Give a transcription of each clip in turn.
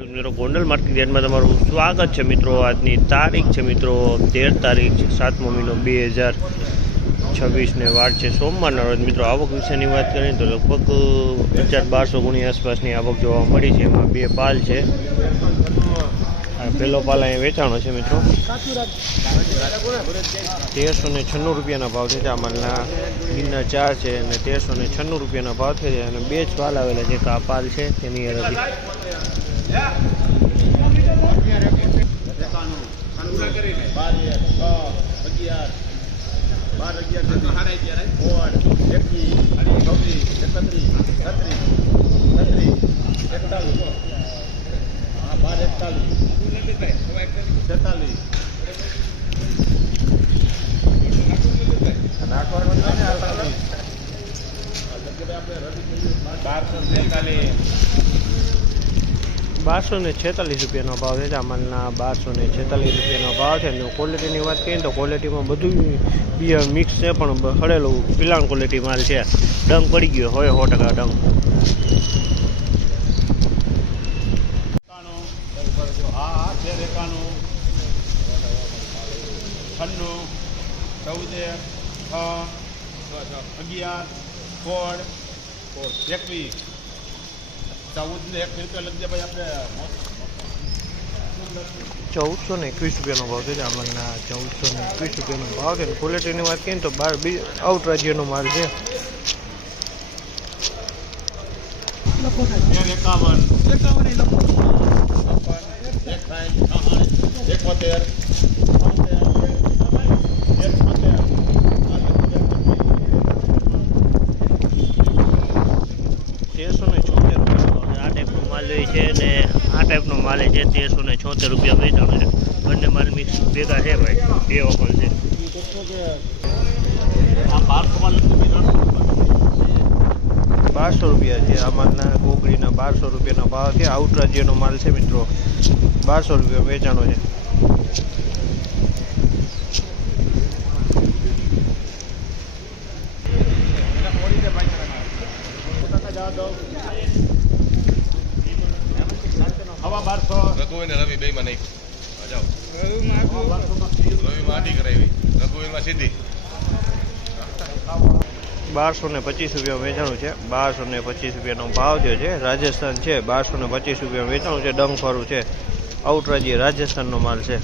મિત્રો ગોંડલ માર્કેટ યાર્ડમાં તમારું સ્વાગત છે મિત્રો। આજની તારીખ છે મિત્રો 13 તારીખ 7મો મહિનો 2026 ને વાર છે સોમવારના રોજ। મિત્રો આવક વિશેની વાત કરીએ તો લગભગ 1200 ગુણી આસપાસની આવક જોવા મળી છે। એમાં બે પાલ છે। પહેલો પાલ અહીંયા વેચાણો છે મિત્રો 1396 રૂપિયાના ભાવ છે। આ માલના ગિરના 4 છે અને 1396 રૂપિયાના ભાવ છે અને બે જ પાલ આવેલા છે। આ પાલ છે તેની હરાજી ₹1246 રૂપિયાનો ભાવ છે। આ માલના ₹1246 રૂપિયાનો ભાવ છે। અને ક્વોલિટીની વાત કરીએ તો ક્વોલિટીમાં બધું બિયર મિક્સ છે, પણ હળેલું પિલાણ ક્વોલિટી માલ છે। ડંગ પડી ગયો હોય 100% ડંગ। ₹1421 ભાવ છે। આ માલના ₹1421 ભાવ છે। ક્વોલિટીની વાત કરીએ તો આઉટ રાજ્યનો માલ છે। છે ને આ ટાઈપનો માલ છે। 1376 રૂપિયા વેચાણો છે। બંને માલ મિક્સ ભેગા છે ભાઈ, બે ઓપન છે। ₹1200 છે। આ માલના કોકડીના ₹1200 રૂપિયાનો ભાવ છે। આઉટ રાજ્યનો માલ છે મિત્રો। ₹1200 રૂપિયા વેચાણો છે। રવિ બે માં નહીં જાઓ રવિ માટી કરાવી રઘુવીરમાં સીધી ₹1225 રૂપિયા વેચાણું છે। ₹1225 રૂપિયાનો ભાવ જે છે રાજસ્થાન છે। ₹1225 રૂપિયા વેચાણું છે। ડંગ ફરું છે। આઉટ રાજ્ય રાજસ્થાનનો માલ છે।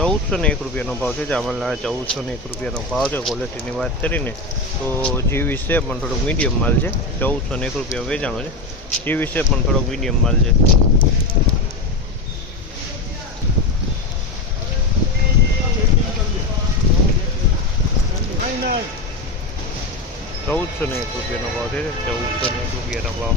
₹1401 રૂપિયાનો ભાવ છે। આમાં ₹1401 રૂપિયાનો ભાવ છે। ક્વોલિટીની વાત કરીને તો G20 છે, પણ થોડોક મીડિયમ માલ છે। ₹1401 રૂપિયા વેચાણો છે। G20 છે, પણ થોડોક મીડિયમ માલ છે। ₹1401 રૂપિયાનો ભાવ છે। ₹1401 રૂપિયાનો ભાવ।